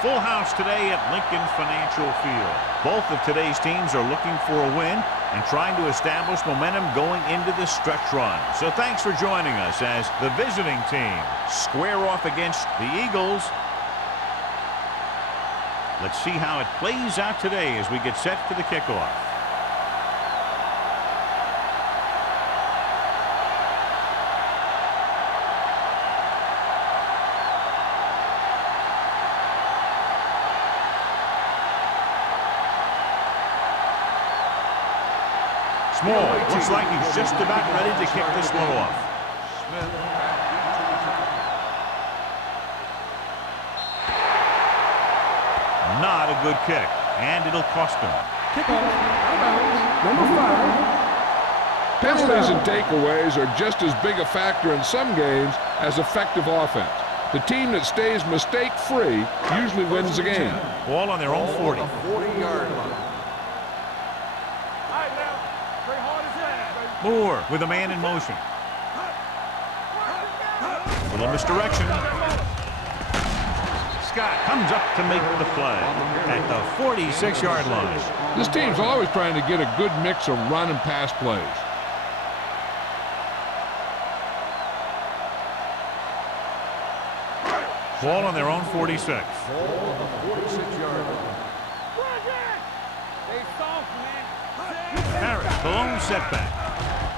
full house today at Lincoln Financial Field. Both of today's teams are looking for a win and trying to establish momentum going into the stretch run. So thanks for joining us as the visiting team square off against the Eagles. Let's see how it plays out today as we get set for the kickoff. Small looks like he's just about ready to kick this one off. Not a good kick, and it'll cost him. Kickoff, out of bounds, number 5. Penalties and takeaways are just as big a factor in some games as effective offense. The team that stays mistake-free usually wins the game. Ball on their own 40. 40-yard line. Moore with a man in motion. A little misdirection. Scott comes up to make the play at the 46-yard line. This team's always trying to get a good mix of run and pass plays. Ball on their own 46. Ball on the 46-yard line. Harris, the lone setback.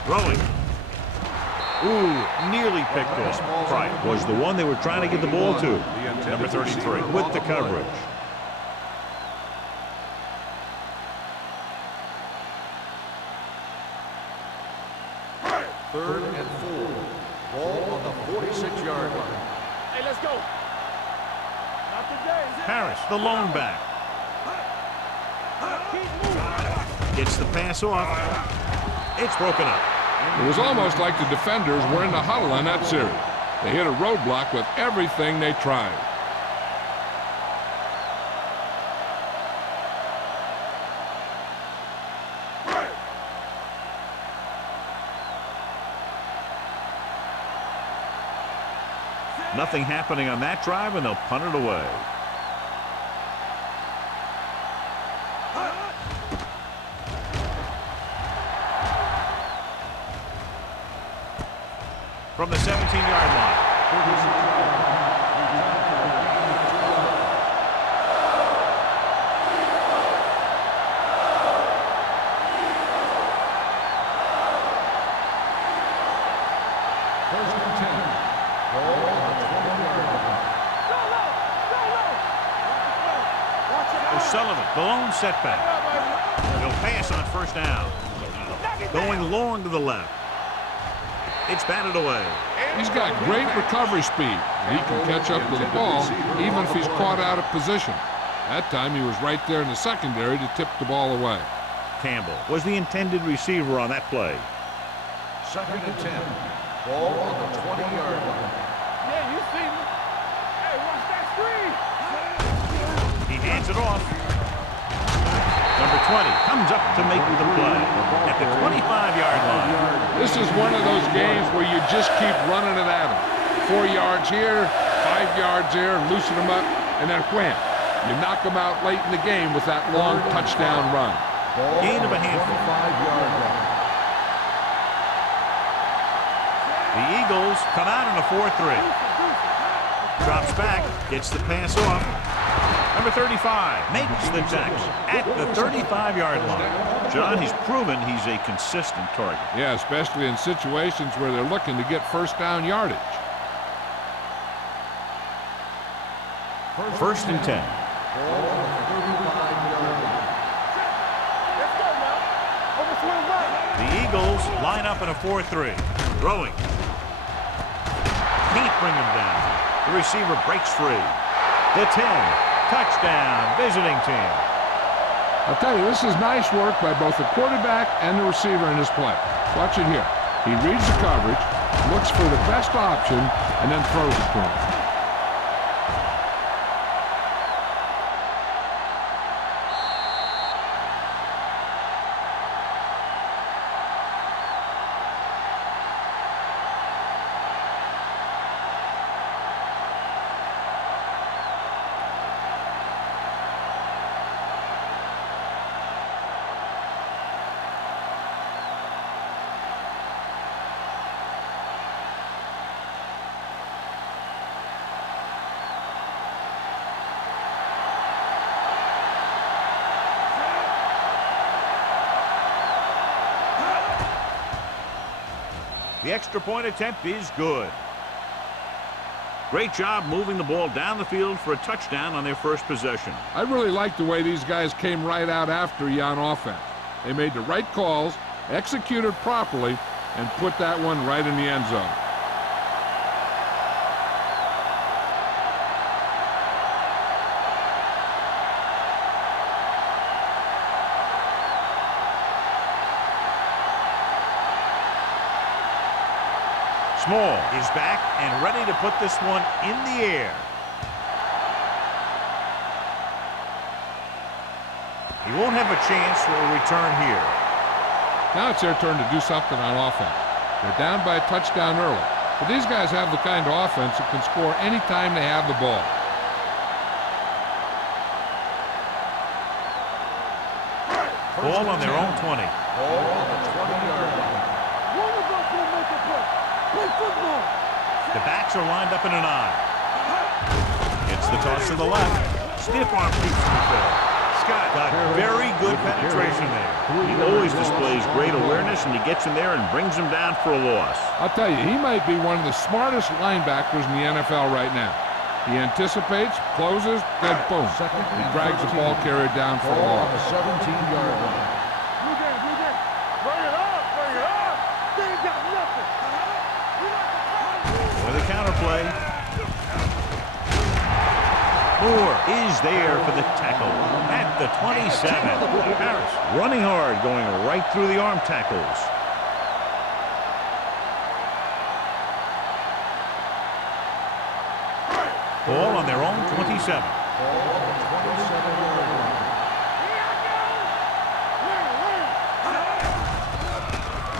Throwing. Ooh, nearly picked off. Pride was the one they were trying to get the ball to. Number 33 with the coverage. Third and 4. Ball on the 46-yard line. Hey, let's go. Not today. Harris, the lone back. Gets the pass off. It's broken up. It was almost like the defenders were in the huddle in that series. They hit a roadblock with everything they tried. Nothing happening on that drive, and they'll punt it away. From the 17-yard line. First and 10. Ball on the 20-yard line. O'Sullivan, the lone setback. He'll pass on first down. Going long to the left. It's batted away. He's got great recovery speed. He can catch up to the ball even if he's caught out of position. That time he was right there in the secondary to tip the ball away. Campbell was the intended receiver on that play. Second and 10. Ball on the 20-yard line. Yeah, you see me. Hey, watch that screen. He hands it off. Number 20 comes up to make the play at the 25-yard line. This is one of those games where you just keep running it at them. 4 yards here, 5 yards there, loosen them up, and then wham. You knock them out late in the game with that long touchdown run. Gain of a handful. 25-yard line. The Eagles come out in a 4-3. Drops back, gets the pass off. Number 35 makes the tackle at the 35-yard line. John, he's proven he's a consistent target. Yeah, especially in situations where they're looking to get first down yardage. First and 10. Ball on the 35-yard line. Let's go, man. Overswing right. The Eagles line up in a 4-3. Throwing. Can't bring him down. The receiver breaks free. The 10. Touchdown, visiting team. I'll tell you, this is nice work by both the quarterback and the receiver in this play. Watch it here. He reads the coverage, looks for the best option, and then throws it to him. The extra point attempt is good. Great job moving the ball down the field for a touchdown on their first possession. I really like the way these guys came right out after you on offense. They made the right calls, executed properly, and put that one right in the end zone. Small is back and ready to put this one in the air. He won't have a chance for a return here. Now it's their turn to do something on offense. They're down by a touchdown early, but these guys have the kind of offense that can score anytime they have the ball. Ball on their own 20. Ball on the 20-yard line. One of us will make a play. Play football. The backs are lined up in an I. Gets the toss to the left. Stiff arm keeps him filled. Scott got very good penetration there. He always displays great awareness, and he gets in there and brings him down for a loss. I'll tell you, he might be one of the smartest linebackers in the NFL right now. He anticipates, closes, then boom. He drags the ball carrier down for a Ball on loss. the 17-yard line. Blue game, blue game. Bring it up, bring it up. They ain't got nothing. For the counter play. Moore is there for the tackle at the 27. Harris running hard, going right through the arm tackles. Ball on their own 27. Ball on the 27-yard line.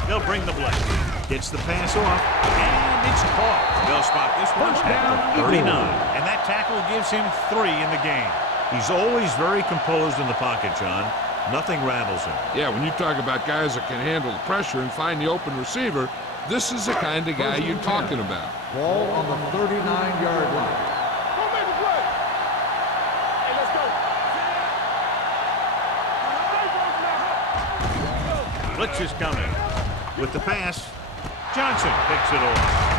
They'll bring the blitz. Gets the pass off, and it's caught. They'll spot this one at the 39. And that tackle gives him 3 in the game. He's always very composed in the pocket, John. Nothing rattles him. Yeah, when you talk about guys that can handle the pressure and find the open receiver, this is the kind of guy you're talking about. Ball on the 39-yard line. Who made the play? Hey, let's go. Blitz is coming. With the pass, Johnson picks it off.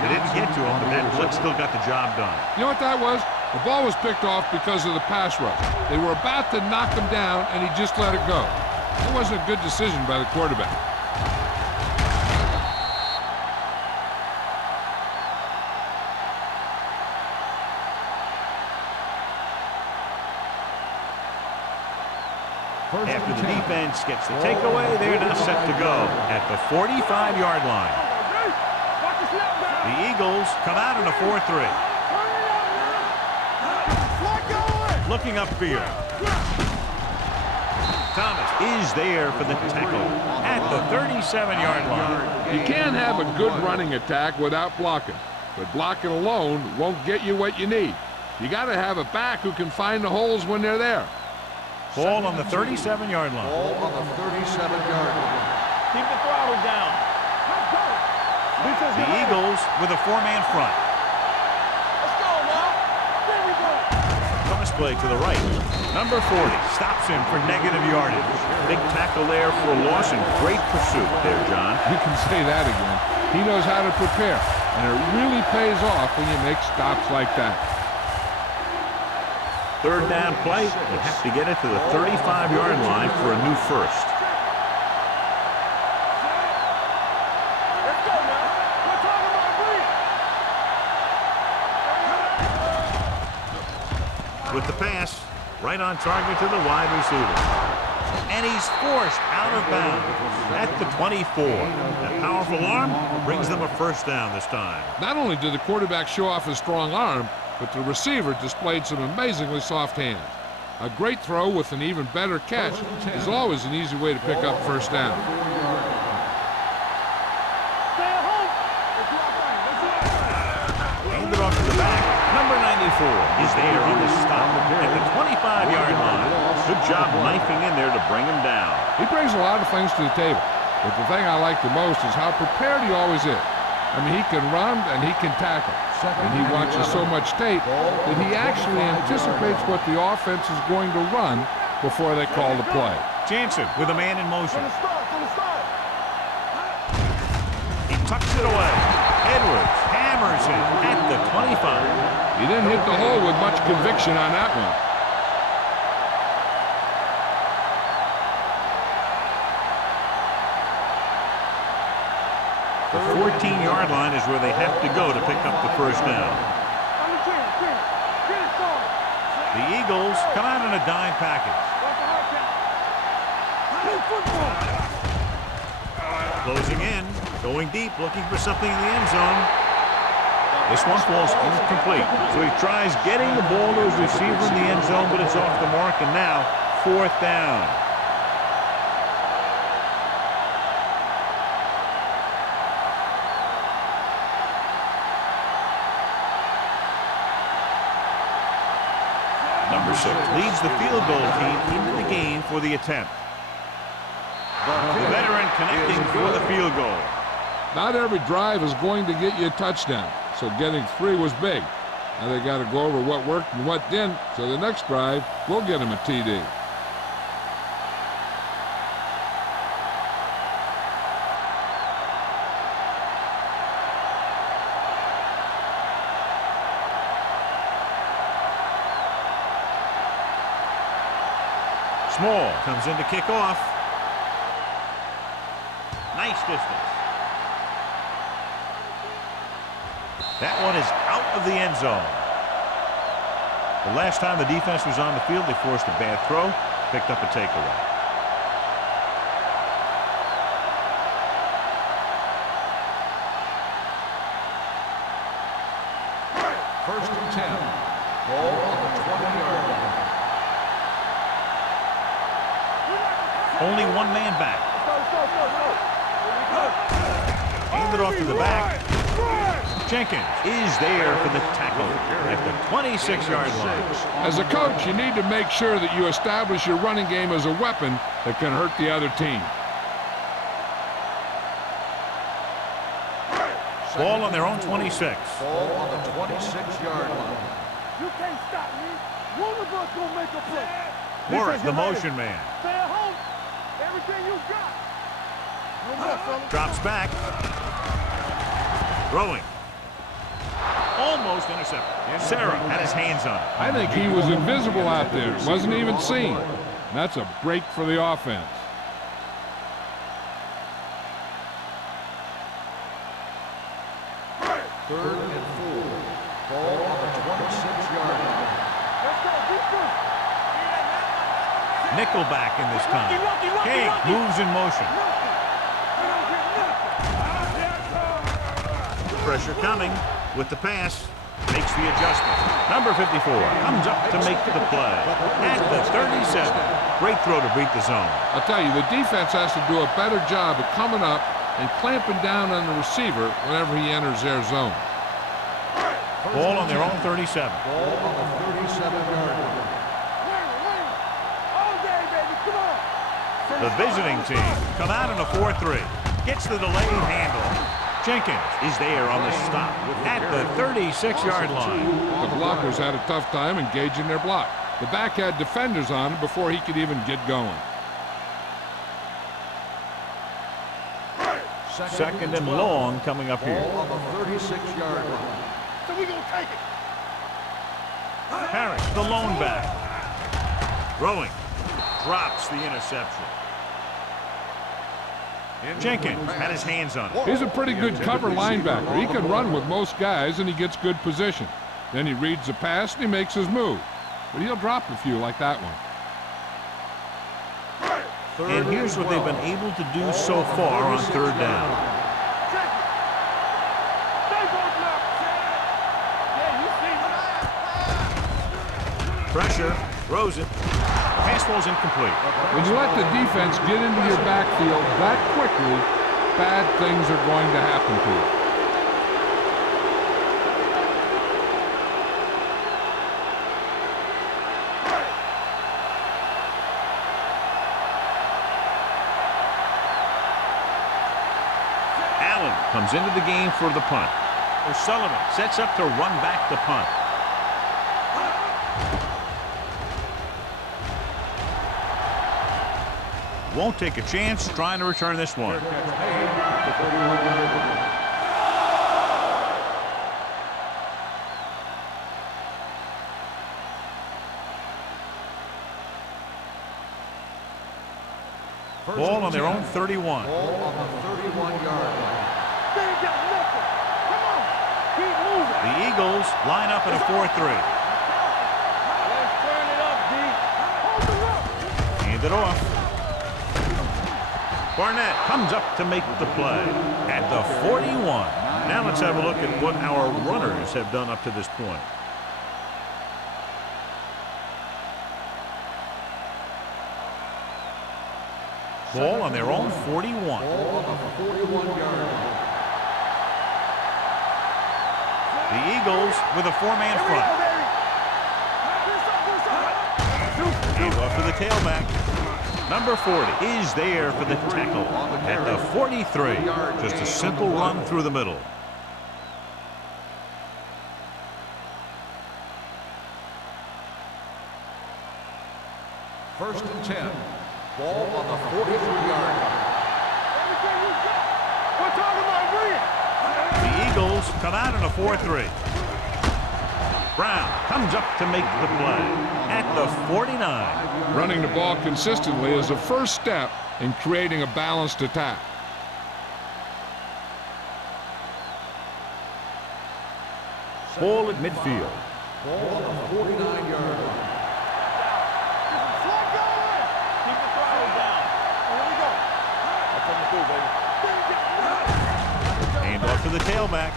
They didn't get to him, but that blitz still got the job done. You know what that was? The ball was picked off because of the pass rush. They were about to knock him down, and he just let it go. It wasn't a good decision by the quarterback. After the defense gets the takeaway, they're now set to go at the 45-yard line. The Eagles come out in a 4-3. Looking upfield. Thomas is there for the tackle at the 37-yard line. You can't have a good running attack without blocking, but blocking alone won't get you what you need. You got to have a back who can find the holes when they're there. Ball on the 37-yard line. Ball on the 37-yard line. Keep the throttle down. The Eagles with a 4-man front. Let's go now. There we go. Cross play to the right. Number 40 stops him for negative yardage. Big tackle there for a loss and great pursuit there, John. You can say that again. He knows how to prepare, and it really pays off when you make stops like that. Third down play. You have to get it to the 35-yard line for a new first. Let's go now. We're talking about breathe. With the pass, right on target to the wide receiver. And he's forced out of bounds at the 24. That powerful arm brings them a first down this time. Not only did the quarterback show off his strong arm, but the receiver displayed some amazingly soft hands. A great throw with an even better catch is always an easy way to pick up first down. Stay at home. Let's do our thing. Let's do our thing. Hand it off to the back. Number 94 is there on the stop at the 25-yard line. Good job knifing in there to bring him down. He brings a lot of things to the table, but the thing I like the most is how prepared he always is. I mean, he can run and he can tackle. And he watches so much tape that he actually anticipates what the offense is going to run before they call the play. Jansen with a man in motion. From the start, from the start. tucks it away. Edwards hammers it at the 25. He didn't hit the hole with much conviction on that one. The 14-yard line is where they have to go to pick up the first down. The Eagles come out in a dime package. Closing in, going deep, looking for something in the end zone. This one falls incomplete. So he tries getting the ball to his receiver in the end zone, but it's off the mark, and now 4th down. Number 6 leads the field goal team into the game for the attempt. The veteran connecting for the field goal. Not every drive is going to get you a touchdown, so getting 3 was big. Now they got to go over what worked and what didn't, so the next drive will get him a TD. Small comes in to kick off. Nice distance. That one is out of the end zone. The last time the defense was on the field, they forced a bad throw, picked up a takeaway. First and 10. Ball on the 20-yard line. Only one man back. Hand it off to the back. Jenkins is there for the tackle at the 26-yard line. As a coach, you need to make sure that you establish your running game as a weapon that can hurt the other team. Ball on their own 26. Ball on the 26-yard line. You can't stop me. One of us gonna make a play. Morris, the motion man. Stay at home. Everything you got. No more, fella. Drops back. Throwing. Almost intercepted. Sarah had his hands on it. I think he was invisible out there. Wasn't even seen. That's a break for the offense. Third and 4. Ball on the 26-yard line. Let's go. Defense. Nickelback in this time. King moves in motion. Pressure coming with the pass. Makes the adjustment. Number 54 comes up to make the play. At the 37. Great throw to beat the zone. I'll tell you, the defense has to do a better job of coming up and clamping down on the receiver whenever he enters their zone. Ball on their own 37. Ball on the 37-yard line. The visiting team come out in a 4-3. Gets the delayed handle. Jenkins is there on the stop at the 36-yard line. The blockers had a tough time engaging their block. The back had defenders on him before he could even get going. Second and long coming up here. Ball on the 36-yard line. So we gonna take it. Harris, the lone back. Throwing. Drops the interception. Jenkins had his hands on it. He's a pretty good cover linebacker. He can run with most guys, and he gets good position. Then he reads the pass, and he makes his move. But he'll drop a few like that one. And here's what they've been able to do so far on third down. Pressure, throws it. Pass ball's incomplete. When you let the defense get into your backfield that quickly, bad things are going to happen to you. Allen comes into the game for the punt. O'Sullivan sets up to run back the punt. Won't take a chance trying to return this one. Fair catch made at the 31-yard line. Ball on their own 31. Ball on the 31-yard line. They ain't got nothing. Come on. Keep moving. The Eagles line up in a 4-3. Let's turn it up, D. Hold them up. Hand it off. Barnett comes up to make the play at the 41. Now let's have a look at what our runners have done up to this point. Ball on their own 41. Ball on the 41-yard line. The Eagles with a 4-man front. Hand off to the tailback. Number 40 is there for the tackle at the 43. Just a simple run through the middle. First and 10. Ball on the 43-yard line. We're talking about brilliant. The Eagles come out in a 4-3. Brown comes up to make the play at the 49. Running the ball consistently is the first step in creating a balanced attack. Ball at midfield. Ball on the 49-yard line. Keep the throttle down. Here we go. I'm coming through, baby. Hand off to the tailback.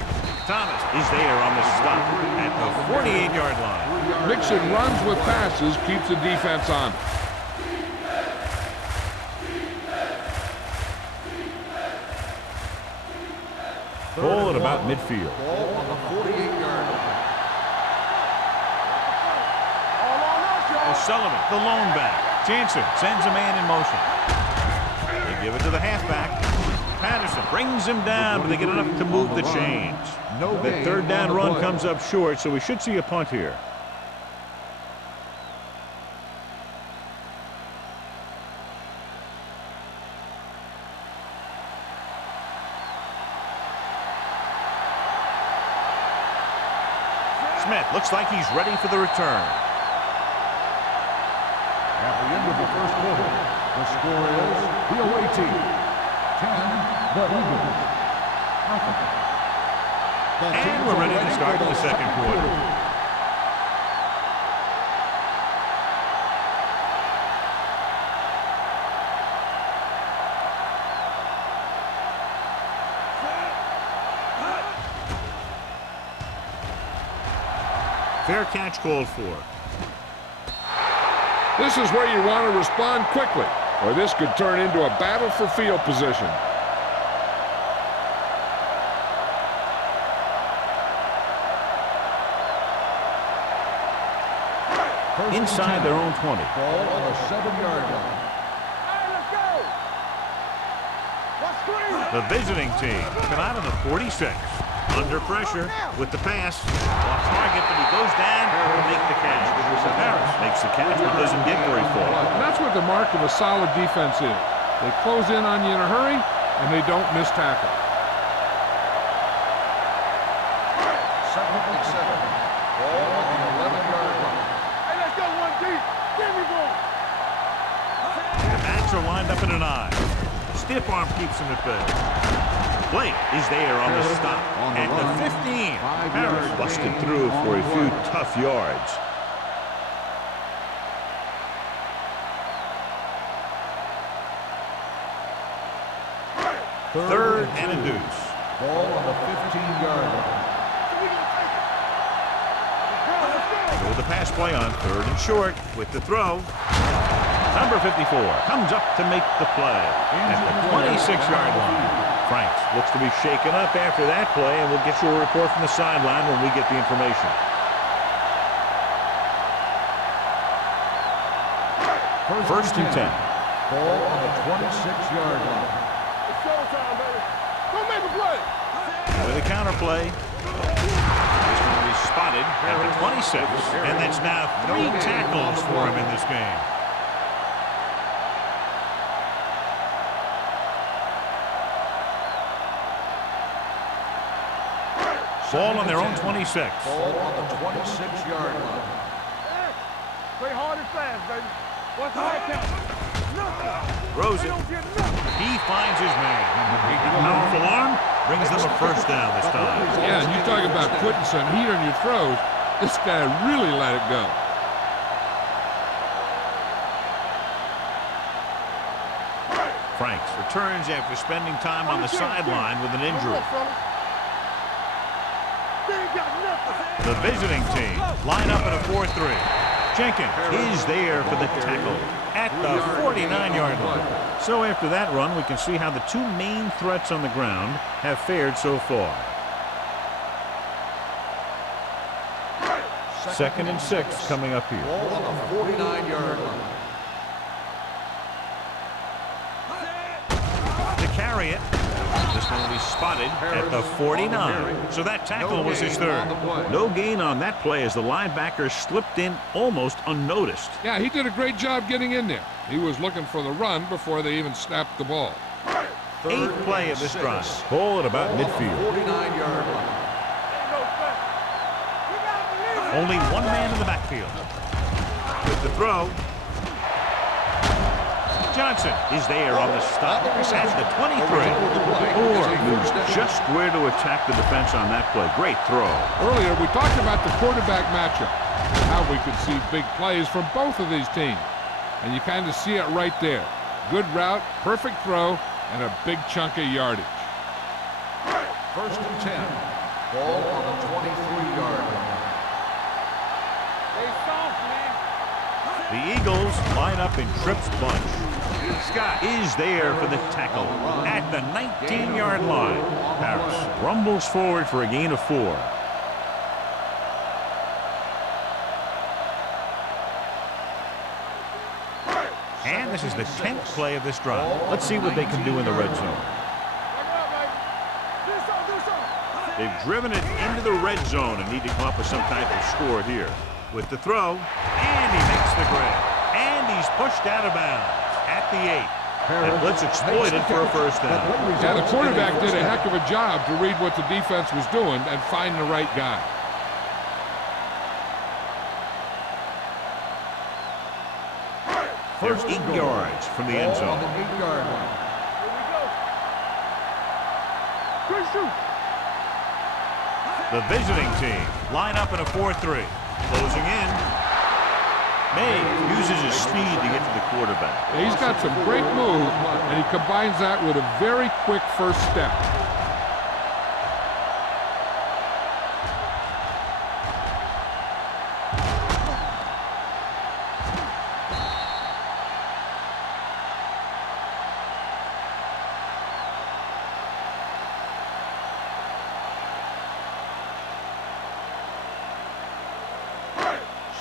Thomas is there on the stop at the 48-yard line. Mixing runs with passes keeps the defense on. Ball at about midfield. Ball on the 48-yard line. O'Sullivan, the lone back. Jansen sends a man in motion. They give it to the halfback. Patterson brings him down, but they get enough to move the chains. The third down run comes up short, so we should see a punt here. Smith looks like he's ready for the return. At the end of the first quarter, the score is the away team 10, the Eagles. And we're ready to start the second quarter. Fair catch called for. This is where you want to respond quickly, or this could turn into a battle for field position. Inside their own 20. Ball on the 7-yard line. Hey, let's go. Let's screen. The visiting team come out of the 46. Under pressure with the pass. Off target, but he goes down to make the catch. Harris makes the catch, but doesn't get very far. And that's what the mark of a solid defense is. They close in on you in a hurry, and they don't miss tackle. Second and 7. Ball on the 11-yard line. Hey, let's go one deep. Give me one. The backs are lined up in an eye. Stiff arm keeps him at bay. Blake is there on the stop at the 15. Harris busted through for a few tough yards. Third and a deuce. Ball on the 15-yard line. With the pass play on third and short with the throw. Number 54 comes up to make the play at the 26-yard line. Franks looks to be shaken up after that play, and we'll get you a report from the sideline when we get the information. First and 10. Ball on the 26-yard line. It's showtime, baby. Don't make a play. With a counter play. He's going to be spotted at the 26, and that's now 3 tackles for him in this game. Ball on their own 26. Ball on the 26-yard line. Play hard and fast, baby. What's the high count? Nothing. Throws it. He finds his man. A powerful arm brings them a first down this time. Yeah, and you talk about putting some heat on your throws. This guy really let it go. Franks returns after spending time on the sideline with an injury. The visiting team line up in a 4-3. Jenkins is there for the tackle at the 49-yard line. So after that run, we can see how the two main threats on the ground have fared so far. 2nd and 6 coming up here. Ball on the 49-yard line. To carry it. This one will be spotted at the 49. So that tackle was his third. No gain on that play as the linebacker slipped in almost unnoticed. Yeah, he did a great job getting in there. He was looking for the run before they even snapped the ball. 8th play of this drive. Ball at about midfield. 49-yard line. Only one man in the backfield. With the throw. Johnson is there on the stop at the 23. Moore knows just where to attack the defense on that play. Great throw. Earlier, we talked about the quarterback matchup, how we could see big plays from both of these teams. And you kind of see it right there. Good route, perfect throw, and a big chunk of yardage. 1st and 10. Ball on the 23-yard line. The Eagles line up in trips bunch. Scott is there for the tackle at the 19-yard line. Harris rumbles forward for a gain of 4. And this is the 10th play of this drive. Let's see what they can do in the red zone. They've driven it into the red zone and need to come up with some type of score here. With the throw, and he makes the grab. And he's pushed out of bounds at the 8. And blitz exploited for a first down. Yeah, the quarterback did a heck of a job to read what the defense was doing and find the right guy. First 8 yards from the end zone. On the 8-yard line. The visiting team line up in a 4-3. Closing in. May uses his speed to get to the quarterback. Yeah, he's got some great moves, and he combines that with a very quick first step.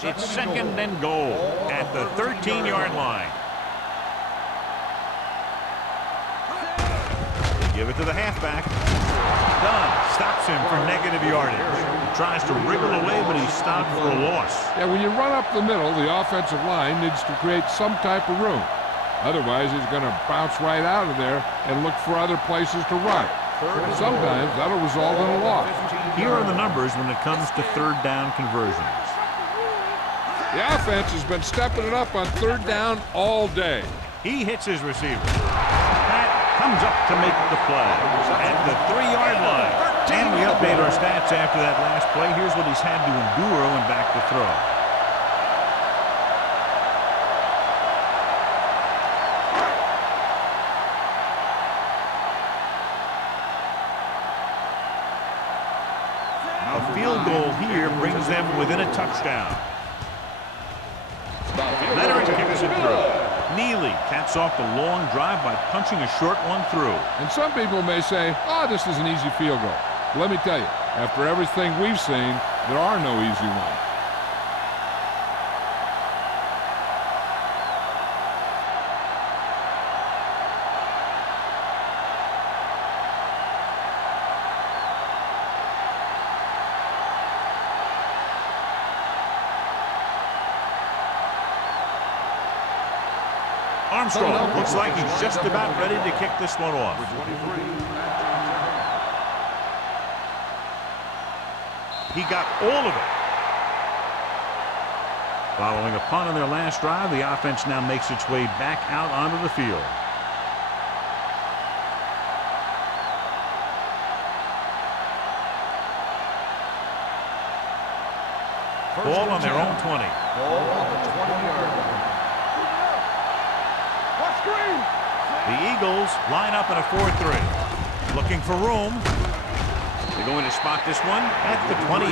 It's 2nd and goal at the 13-yard line. They give it to the halfback. Dunn stops him for negative yardage. He tries to wriggle away, but he's stopped for a loss. Yeah, when you run up the middle, the offensive line needs to create some type of room. Otherwise, he's going to bounce right out of there and look for other places to run. And sometimes that'll result in a loss. Here are the numbers when it comes to third down conversions. The offense has been stepping it up on third down all day. He hits his receiver. That comes up to make the play at the 3-yard line. And we update our stats after that last play. Here's what he's had to endure when back to throw. A field goal here brings them within a touchdown. Leonard kicks it through. Neely caps off the long drive by punching a short one through. And some people may say, oh, this is an easy field goal. Let me tell you, after everything we've seen, there are no easy ones. Armstrong looks like he's just about ready to kick this one off. He got all of it. Following a punt on their last drive, the offense now makes its way back out onto the field. Ball on their own 20. Ball on the 20-yard line. What screen? The Eagles line up in a 4-3. Looking for room. They're going to spot this one at the 24.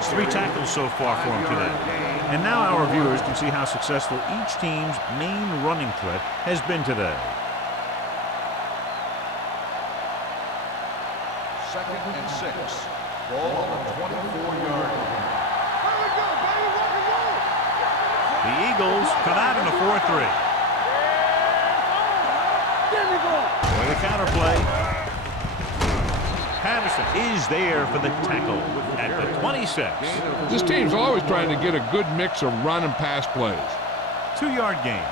It's 3 tackles so far for him today. And now our viewers can see how successful each team's main running threat has been today. 2nd and 6. Ball on the 24-yard line. There we go, baby, rock and roll. The Eagles come out in a 4-3. There we go. With a counterplay. Patterson is there for the tackle at the 26. This team's always trying to get a good mix of run and pass plays. 2-yard gain.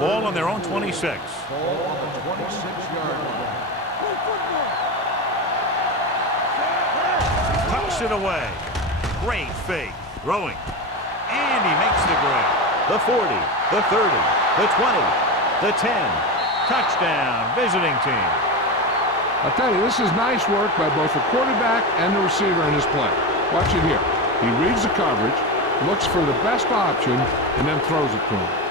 Ball on their own 26. Ball on the 26-yard line. Tucks it away. Great fake. Throwing. And he makes the grab. The 40, the 30, the 20, the 10. Touchdown, visiting team. I'll tell you, this is nice work by both the quarterback and the receiver in his play. Watch it here. He reads the coverage, looks for the best option, and then throws it to him.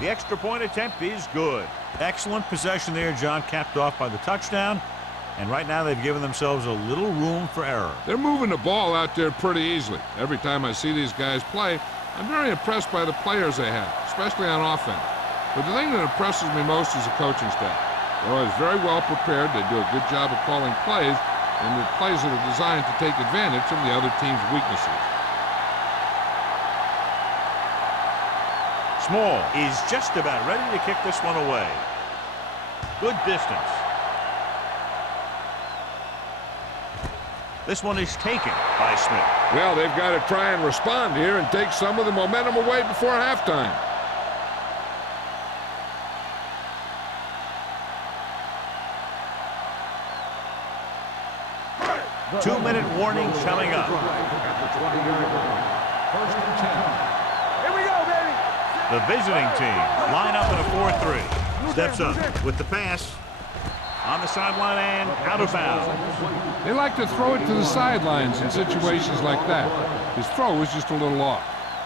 The extra point attempt is good. Excellent possession there, John, capped off by the touchdown. And right now they've given themselves a little room for error. They're moving the ball out there pretty easily. Every time I see these guys play, I'm very impressed by the players they have, especially on offense. But the thing that impresses me most is the coaching staff. They're always very well prepared. They do a good job of calling plays, and the plays that are designed to take advantage of the other team's weaknesses. Small is just about ready to kick this one away. Good distance. This one is taken by Smith. Well, they've got to try and respond here and take some of the momentum away before halftime. Two-minute warning coming up. At the 20-yard line. 1st and 10. Here we go, baby. The visiting team line up in a 4-3. Steps up with the pass. On the sideline and out of bounds. They like to throw it to the sidelines in situations like that. His throw was just a little off.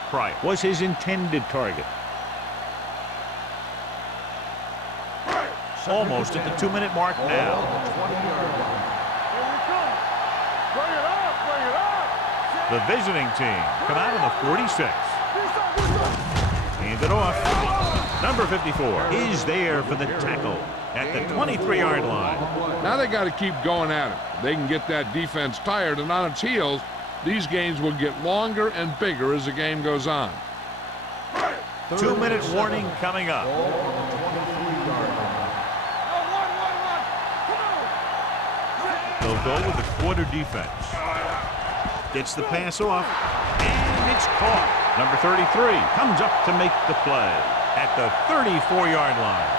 Pryor was his intended target. Almost at the 2-minute mark now. Here we come. Bring it up, bring it up. The visiting team come out in the 46. This up. Hand it off. Number 54 is there for the tackle at the 23-yard line. Now they got to keep going at it. They can get that defense tired and on its heels. These games will get longer and bigger as the game goes on. 2-minute warning coming up. They'll go with the quarter defense. Gets the pass off, and it's caught. Number 33 comes up to make the play at the 34-yard line.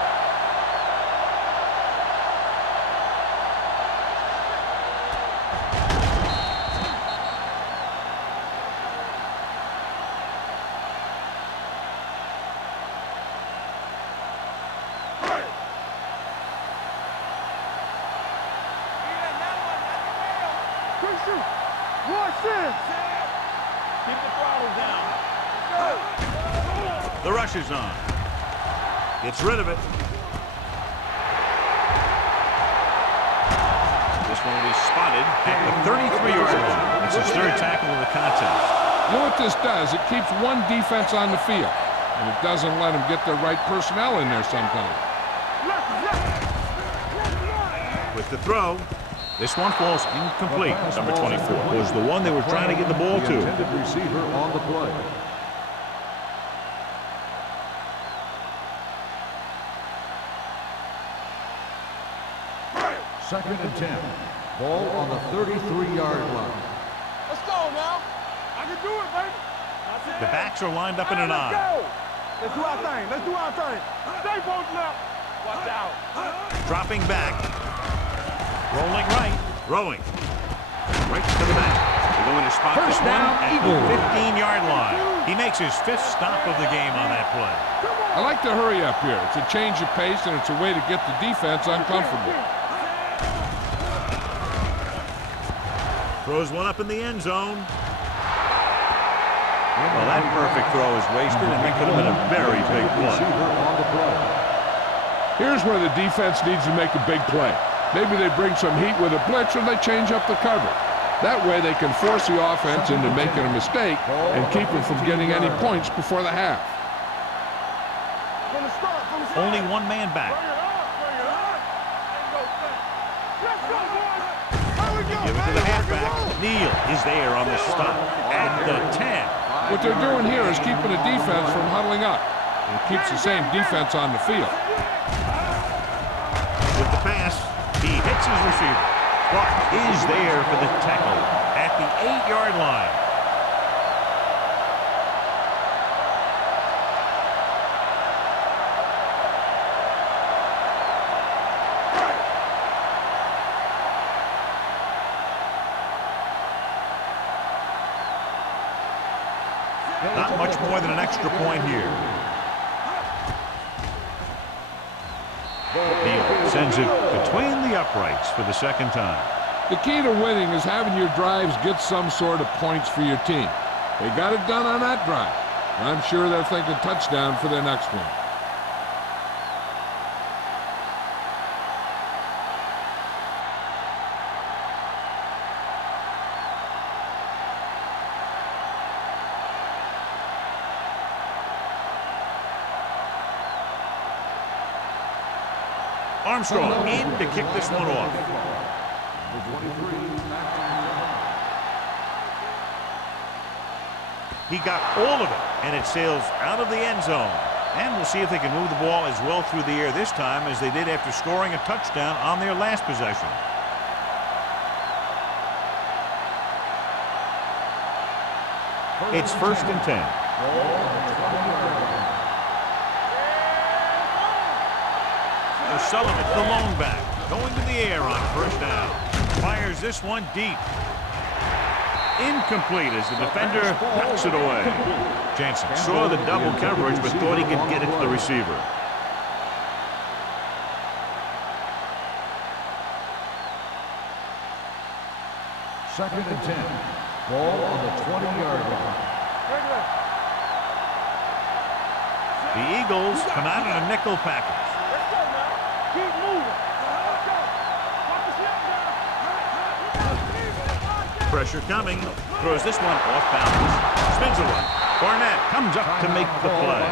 Watch this. Keep the throttle down. The rush is on. Gets rid of it. This one will be spotted at the 33-yard line. It's his third tackle of the contest. You know what this does? It keeps one defense on the field, and it doesn't let them get the right personnel in there sometimes. With the throw, this one falls incomplete. Number 24 was the one they were trying to get the ball The to. intended receiver on the play. Second and 10. Ball on the 33-yard line. Let's go now. I can do it, baby. The backs are lined up in an Let's eye. go. Let's do our thing. Let's do our thing. Stay posted up. Watch out. Dropping back. Rolling right. Throwing. Right to the back. They're going to spot First this one down, at Eagles. the 15-yard line. He makes his 5th stop of the game on that play. I like to hurry up here. It's a change of pace, and it's a way to get the defense uncomfortable. Throws one up in the end zone. Well, that perfect throw is wasted, and that could have been a very big play. Receiver on the play. Here's where the defense needs to make a big play. Maybe they bring some heat with a blitz, or they change up the cover. That way they can force the offense into making a mistake and keep them from getting any points before the half. From the start, from the start. Only one man back. Bring it up, bring it up. Ain't no thing. Let's go, boys. Here we go, Give it to baby. the Rock and halfback. roll. Neal is there on the stop at the 10. What they're doing here is keeping the defense from huddling up. It keeps the same defense on the field. With the pass, he hits his receiver. Clark is there for the tackle at the 8-yard line. Not much more than an extra point here. Neal sends it between the uprights for the second time. The key to winning is having your drives get some sort of points for your team. They got it done on that drive. I'm sure they're thinking touchdown for their next one. Armstrong in to kick this one off. He got all of it, and it sails out of the end zone. And we'll see if they can move the ball as well through the air this time as they did after scoring a touchdown on their last possession. It's 1st and 10. O'Sullivan, the lone back, going to the air on 1st down. Fires this one deep. Incomplete as the defender knocks it away. Jansen saw the double coverage but thought he could get it to the receiver. Second and 10. Ball on the 20-yard line. The Eagles come out in a nickel package. Let's go now. Keep moving. Let's go. Watch the snap down. Pressure coming. Throws this one off balance. Spins away. Barnett comes up to make the play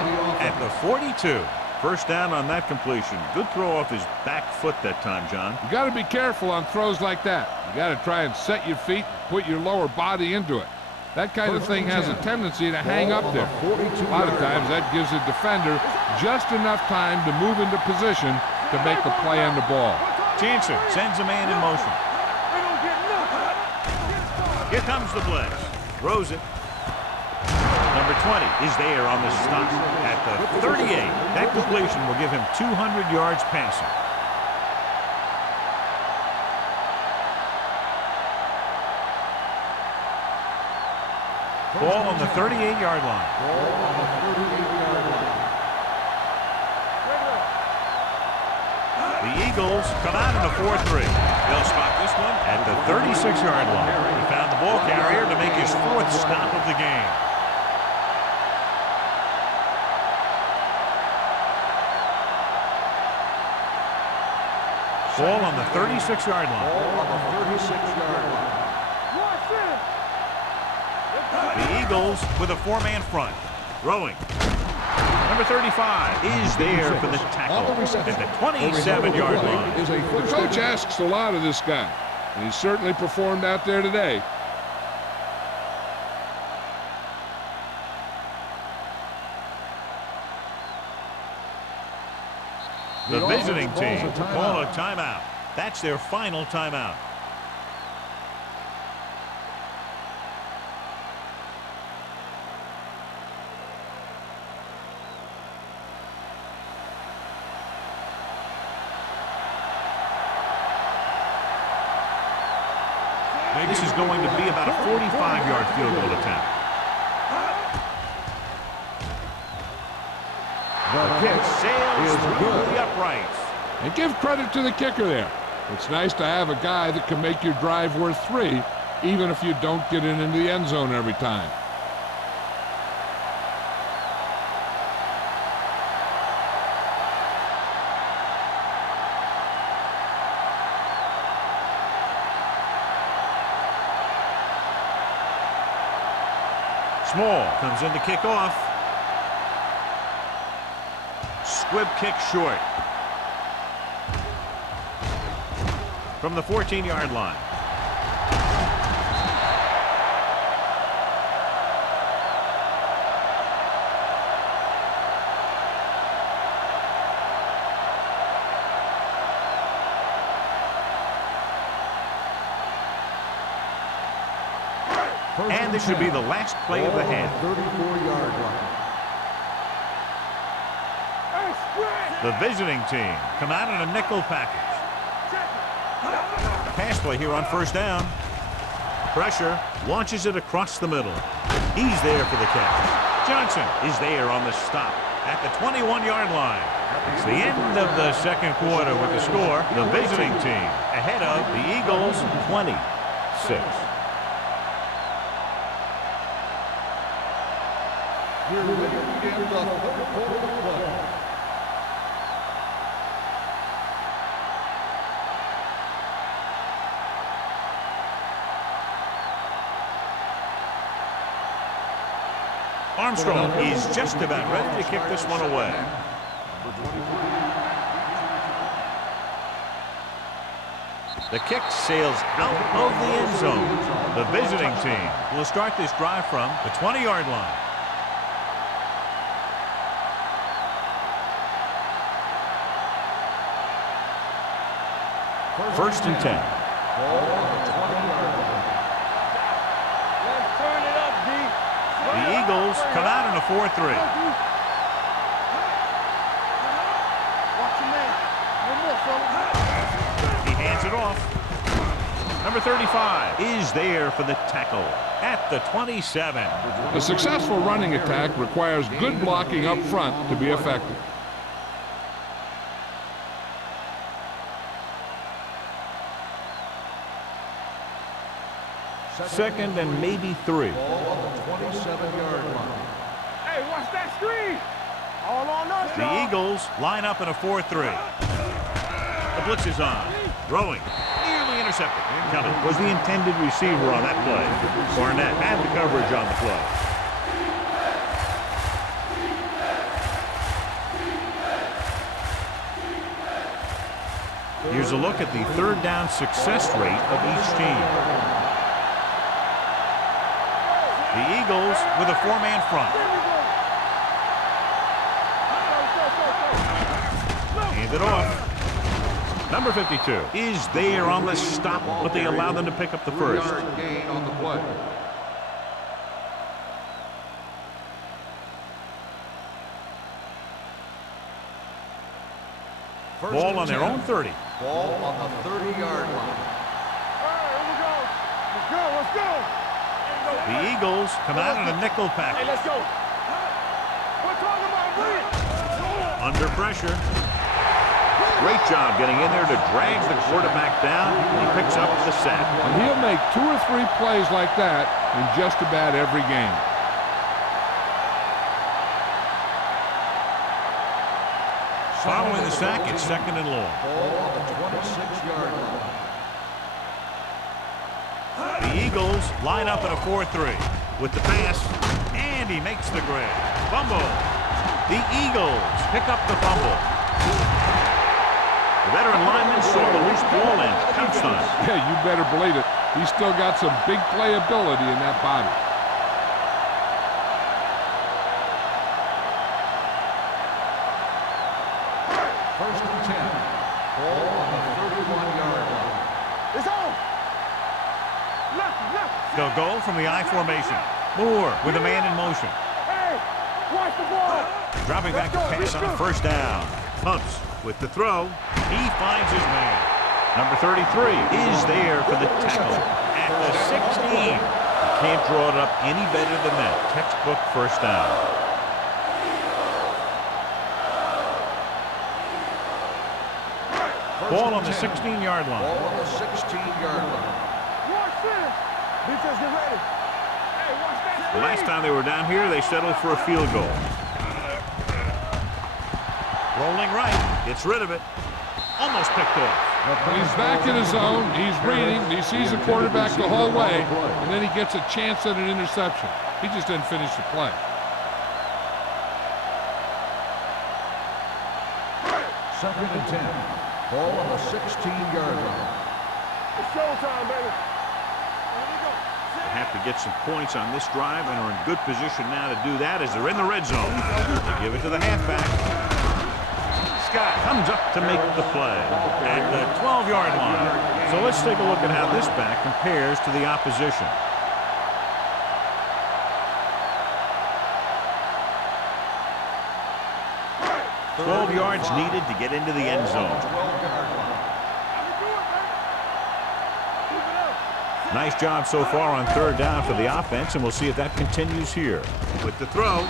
at the 42. 1st down on that completion. Good throw off his back foot that time, John. You got to be careful on throws like that. You got to try and set your feet, put your lower body into it. That kind of thing has a tendency to hang up there. A lot of times that gives the defender just enough time to move into position to make the play on the ball. Jansen sends a man in motion. We don't get nothing. Here comes the blitz. Throws it. Number 20 is there on the stop at the 38. That completion will give him 200 yards passing. Ball on the 38-yard line. The Eagles come out in a 4-3. They'll spot this one at the 36-yard line. He found the ball carrier to make his 4th stop of the game. Ball on the 36-yard line. Ball on the 36-yard line. Watch this. Let's The Eagles with a 4-man front. Throwing. Number 35 is there for the tackle at the 27-yard line. The coach asks a lot of this guy, and he certainly performed out there today. The visiting team call a timeout. That's their final timeout. This is going to be about a 45-yard field goal attempt. The kick sails through the uprights. And give credit to the kicker there. It's nice to have a guy that can make your drive worth 3, even if you don't get it into the end zone every time. Small comes in to kick off. Squib kick short. From the 14-yard line. And this should be the last play of the half. 34-yard line. The visiting team come out in a nickel package. Pass play here on first down. Pressure, launches it across the middle. He's there for the catch. Johnson is there on the stop at the 21-yard line. It's the end of the second quarter with the score. The visiting team ahead of the Eagles 26. We're ready to begin the third quarter of play. Armstrong is just about ready to kick this one away. The kick sails out of the end zone. The visiting team will start this drive from the 20-yard line. First and 10. Let's turn it up, D. The Eagles come out in a 4-3. Watch your man. One more, fella. He hands it off. Number 35 is there for the tackle at the 27. A successful running attack requires good blocking up front to be effective. Second and maybe 3. Ball on the 27-yard line. Hey, watch that screen. All on us, The y'all. Eagles line up in a 4-3. The blitz is on. Throwing. Nearly intercepted. Kelly was the intended receiver on that play. Barnett had the coverage on the play. Here's a look at the third down success rate of each team. The Eagles with a 4-man front. Hand it off. Number 52 is there on the stop, but they allow them to pick up the first. 3-yard gain on the play. Ball on their own 30. Ball on the 30-yard line. All right, here we go. Let's go, let's go. The Eagles come out in a nickel Hey, package. let's go. We're talking about Brent. Under pressure. Great job getting in there to drag the quarterback down. He picks up the sack. And he'll make 2 or 3 plays like that in just about every game. Following the sack, it's second and long. Ball on the 26-yard line. The Eagles line up in a 4-3. with the pass, and he makes the grab. Fumble. The Eagles pick up the fumble. The veteran lineman saw the loose ball and pounced on it. Yeah, you better believe it. He's still got some big playability in that body. First and 10. Ball on the 31-yard line. It's on. Left. They'll go from the I formation. Moore with a man in motion. Hey, watch the ball. Dropping back to pass on a first down. Pumps with the throw. He finds his man. Number 33 is there for the tackle at the 16. Can't draw it up any better than that. Textbook first down. Ball on the 16-yard line. Ball on the 16-yard line. Watch this. Defense, get ready. Hey, watch that. The last time they were down here, they settled for a field goal. Rolling right. Gets rid of it. Almost picked off. He's back in his zone. He's reading. He sees the quarterback the whole way, and then he gets a chance at an interception. He just didn't finish the play. Second and 10. Ball on the 16-yard line. It's showtime, baby. They have to get some points on this drive and are in good position now to do that as they're in the red zone. They give it to the halfback. Scott comes up to make the play at the 12-yard line. So let's take a look at how this back compares to the opposition. $12 yards needed to get into the end zone. Nice job so far on third down for the offense, and we'll see if that continues here. With the throw,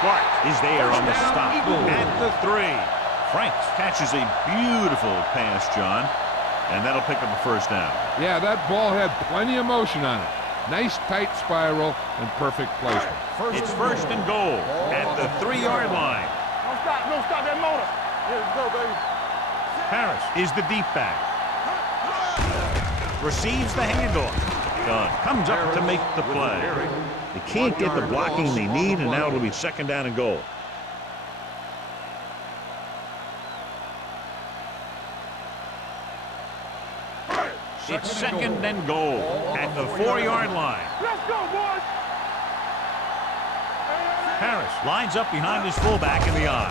Clark is there on the stop at the 3. Franks catches a beautiful pass, John, and that'll pick up a first down. Yeah, that ball had plenty of motion on it. Nice tight spiral and perfect placement. It's first and goal at the 3-yard line. Don't stop that motor. Here we go, baby. Harris is the deep back. Receives the handoff. Dunn comes up to make the play. They can't get the blocking they need, and now it'll be second down and goal. It's second and goal at the 4-yard line. Let's go, boys. Harris lines up behind his fullback in the I.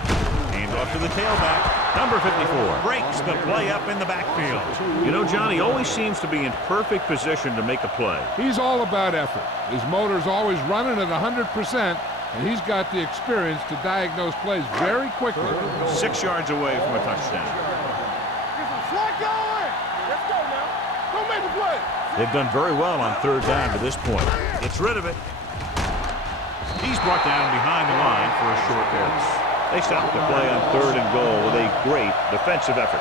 Hand off to the tailback. Number 54 breaks the play up in the backfield. You know, John, he always seems to be in perfect position to make a play. He's all about effort. His motor's always running at 100%, and he's got the experience to diagnose plays very quickly. 6 yards away from a touchdown. Get some slack going. Let's go now. Go make the play. They've done very well on third down to this point. Gets rid of it. He's brought down behind the line for a short pass. They stop the play on third and goal with a great defensive effort.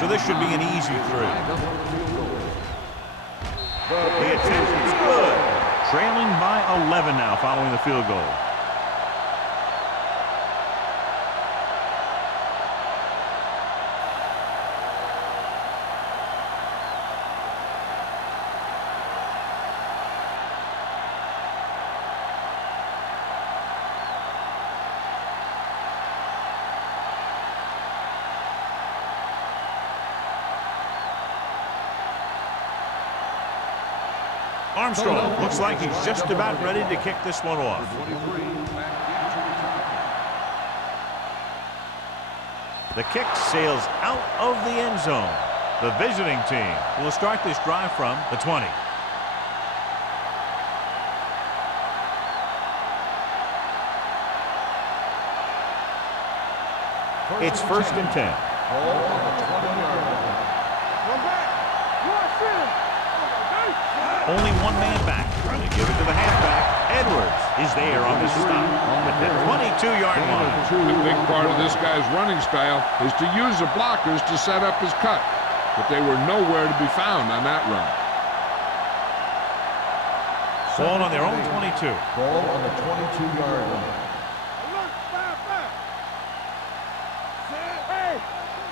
So this should be an easy three. The attempt is good. Trailing by 11 now following the field goal. Armstrong looks like he's just about ready to kick this one off. The kick sails out of the end zone. The visiting team will start this drive from the 20. It's first and 10. Only one man back. They give it to the halfback. Edwards is there on the stop at the 22-yard line. A big part of this guy's running style is to use the blockers to set up his cut, but they were nowhere to be found on that run. Ball on their own 22. Ball on the 22-yard line. Look, back. Hey,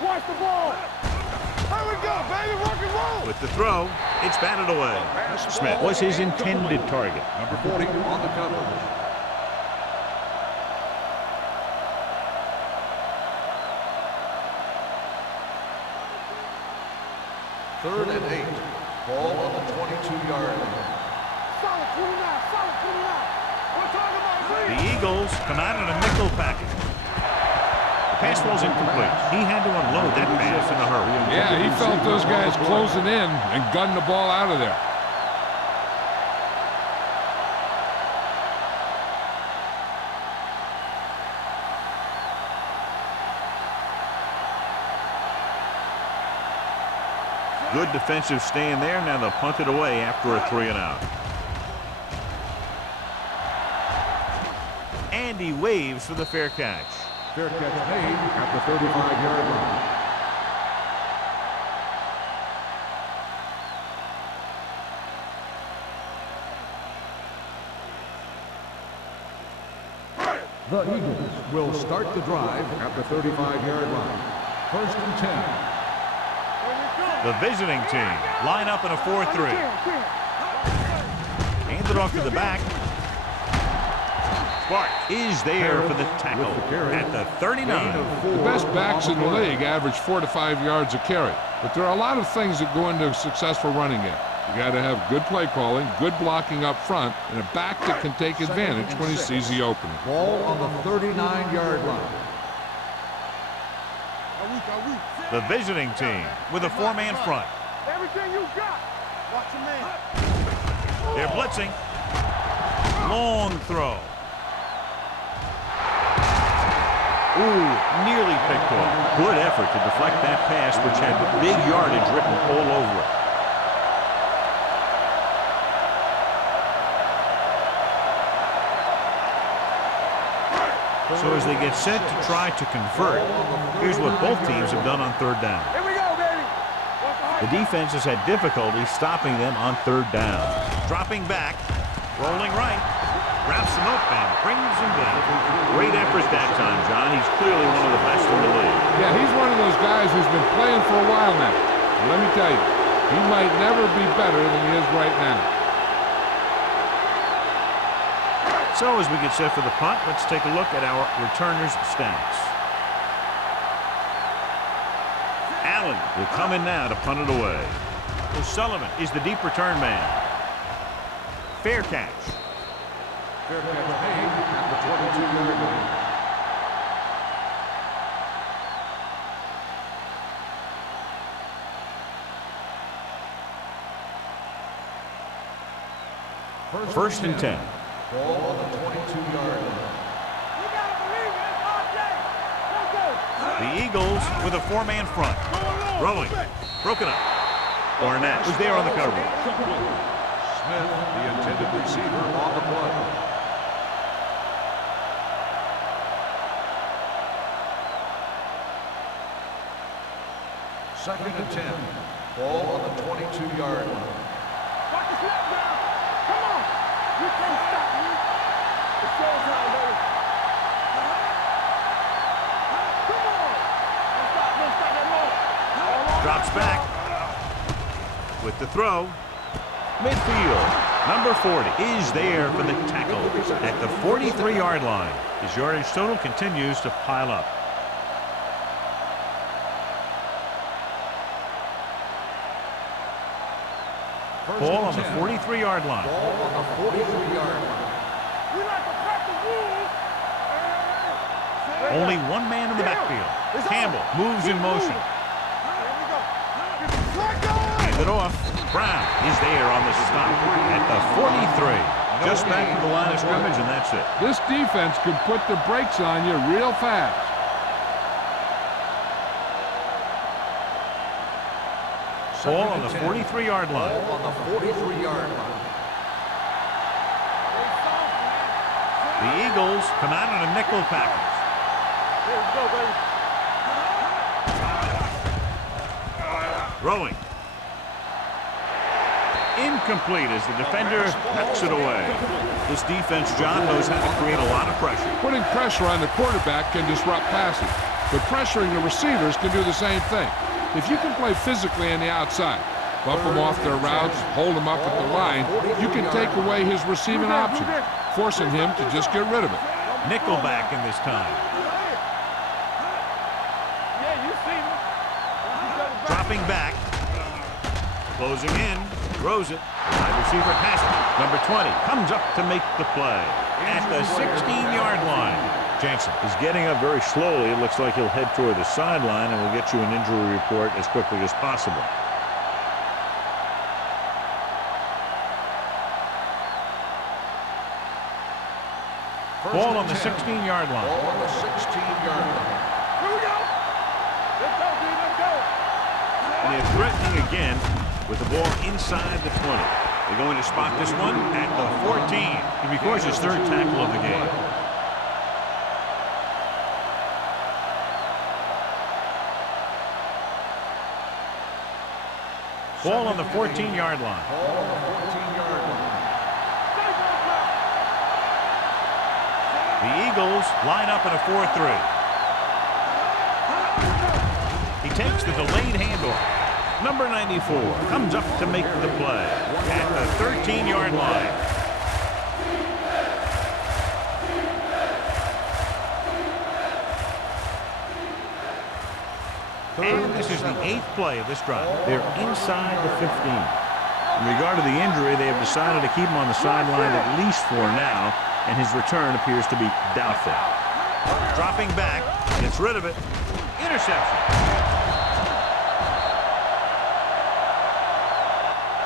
watch the ball. Here we go, baby, rock and roll. With the throw, it's batted away. Smith was his intended target. Number 40 on the coverage. Third and 8. Ball on the 22-yard line. Solid 29. We're talking about The Eagles come out in a nickel package. The pass was incomplete. He had to unload that pass in a hurry. Yeah, he felt those guys closing in and gunned the ball out of there. Good defensive stand there. Now they'll punt it away after a 3-and-out. And he waves for the fair catch. Fair catch made at the 35-yard line. The Eagles will start the drive at the 35-yard line. First and 10. The visiting team line up in a 4-3. Hand it off to the back. Clark is there for the tackle at the 39. The best backs in the league average 4 to 5 yards a carry. But there are a lot of things that go into a successful running game. You got to have good play calling, good blocking up front, and a back that can take advantage when he sees the opening. Ball on the 39-yard line. The visiting team with a 4-man front. everything you got. Watch your man. They're blitzing. Long throw. Ooh, nearly picked off. Good effort to deflect that pass, which had big yardage written all over it. So as they get set to try to convert, here's what both teams have done on third down. Here we go, baby. The defense has had difficulty stopping them on third down. Dropping back, rolling right, wraps him up and brings him down. Great effort that time, John. He's clearly one of the best in the league. Yeah, he's one of those guys who's been playing for a while now. And let me tell you, he might never be better than he is right now. So as we get set for the punt, let's take a look at our returners' stats. Allen will come in now to punt it away. O'Sullivan is the deep return man. Fair catch. Fair catch made at the 22-yard line. First and 10. Ball on the 22-yard line. You gotta believe it. The Eagles with a 4-man front. Rolling. Broken up. Barnett was there on the coverage. Smith, the intended receiver, on the play. Second and 10. Ball on the 22-yard line. Watch the snap down. Come on. You can't stop me. It's showtime, baby. Come on. Don't stop that ball. Drops back. With the throw. Midfield. Number 40 is there for the tackle at the 43-yard line. His yardage total continues to pile up. Ball on the 43-yard line. Ball on the 43-yard line. We like to break the rules. Only one man in the backfield. Campbell moves in motion. Here we go. Let go. Hand it off. Brown is there on the stop at the 43. Just back to the line of scrimmage, and that's it. This defense can put the brakes on you real fast. Ball on the 43-yard line. Ball on the 43-yard line. The Eagles come out in a nickel package. Here we go, baby. Throwing. Incomplete as the defender knocks it away. This defense, John, knows how to create a lot of pressure. Putting pressure on the quarterback can disrupt passing, but pressuring the receivers can do the same thing. If you can play physically on the outside, bump them off their routes, hold them up at the line, you can take away his receiving option, forcing him to just get rid of it. Nickelback in this time. Dropping back. Closing in. Throws it. Wide receiver has it. Number 20 comes up to make the play at the 16-yard line. Jensen He's getting up very slowly. It looks like he'll head toward the sideline, and we'll get you an injury report as quickly as possible. Ball on the 16-yard line. Ball on the 16-yard line. Here we go. Let's go, D. Let's go. And they're threatening again with the ball inside the 20. They're going to spot this one at the 14. He records his third tackle of the game. Ball on the 14-yard line. Ball on the 14-yard line. The Eagles line up in a 4-3. He takes the delayed handoff. Number 94 comes up to make the play at the 13-yard line. And this is the 8th play of this drive. They're inside the 15. In regard to the injury, they have decided to keep him on the sideline at least for now, and his return appears to be doubtful. Dropping back, gets rid of it. Interception.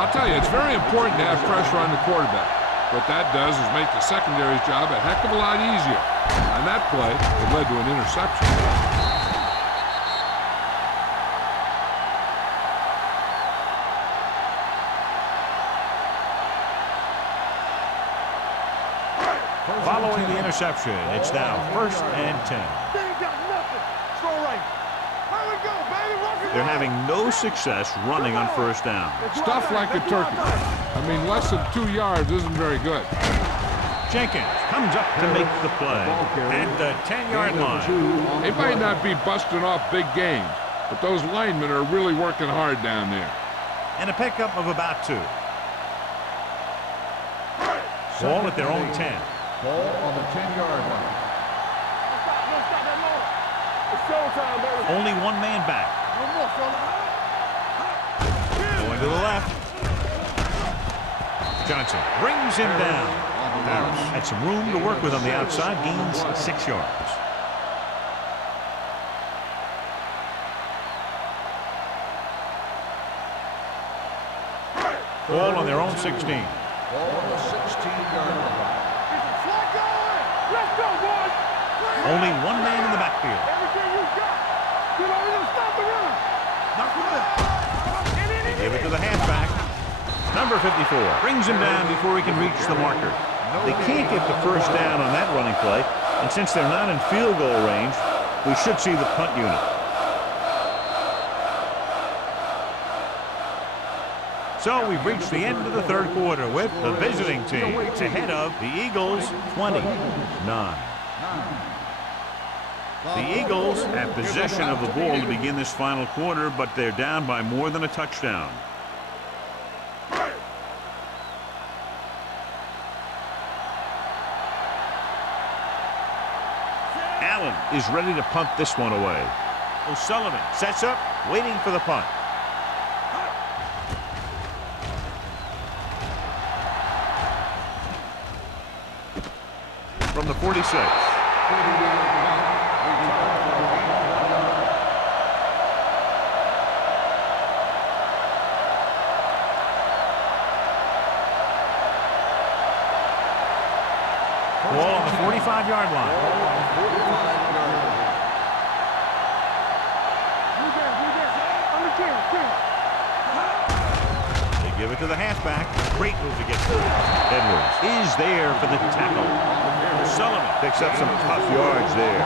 I'll tell you, it's very important to have pressure on the quarterback. What that does is make the secondary's job a heck of a lot easier. On that play, it led to an interception. Following the interception, it's now 1st and 10. They ain't got nothing. It's all right. Here we go, baby. Rock it They're out. having no success running on 1st down. Stuff like a turkey. I mean, less than 2 yards isn't very good. Jenkins comes up to make the play at the 10-yard line. They might not be busting off big games, but those linemen are really working hard down there. And a pickup of about 2. Ball at their own 10. Ball on the 10-yard line. Let's stop that motor. It's showtime, baby. Only one man back. One more, fella. Going to the left. Johnson brings him down. Harris had some room to work with on the outside, gains 6 yards. Ball on their own 16. Ball on the 16-yard line. Let's go, boys. Only one man in the backfield. Everything you got. You know, we're going to stop the run. Give it to the halfback. Number 54 brings him down before he can reach the marker. They can't get the 1st down on that running play, and since they're not in field goal range, we should see the punt unit. So we've reached the end of the 3rd quarter with the visiting team ahead of the Eagles 29. The Eagles have possession of the ball to begin this final quarter, but they're down by more than a touchdown. Allen is ready to punt this one away. O'Sullivan sets up, waiting for the punt. From the 46. Ball on the 45-yard line. They give it to the halfback. Great move to get through. Edwards is there for the tackle. Sullivan picks up some tough yards there.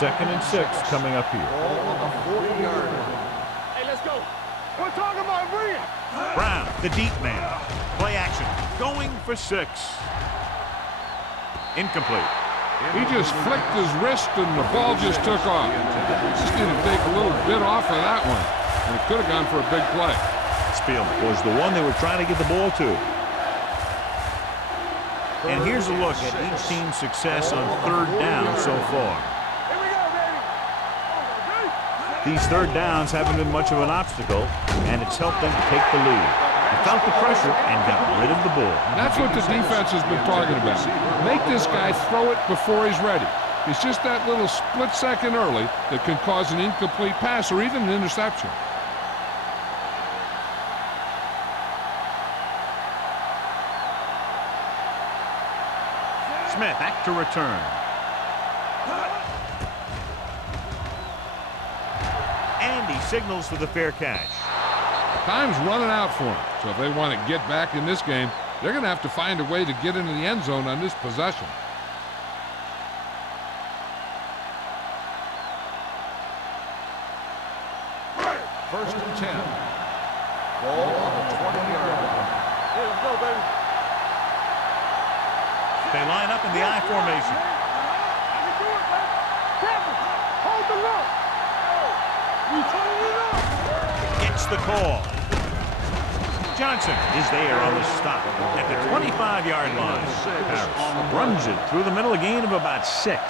2nd and 6 coming up here. Ball on the 40-yard line. Hey, let's go. We're talking about bringing. Brown, the deep man. Play action. Going for 6. Incomplete. He just flicked his wrist and the ball just took off. Just didn't take a little bit off of that one. And it could have gone for a big play. Spielman was the one they were trying to get the ball to. And here's a look at each team's success on 3rd down so far. Here we go, baby. These 3rd downs haven't been much of an obstacle, and it's helped them to take the lead. They felt the pressure and got rid of the ball. And that's what the defense has been talking about. Make this guy throw it before he's ready. It's just that little split second early that can cause an incomplete pass or even an interception. Smith back to return. And he signals for the fair catch. Time's running out for them. So if they want to get back in this game, they're going to have to find a way to get into the end zone on this possession. First and 10. Ball on the 20-yard line. Hey, let's go, baby. They line up in the I formation. I can do it, baby. Careful. Hold the look. You turn it up. Gets the call. Johnson is there on the stop at the 25-yard line. Harris runs it through the middle, a gain of about 6.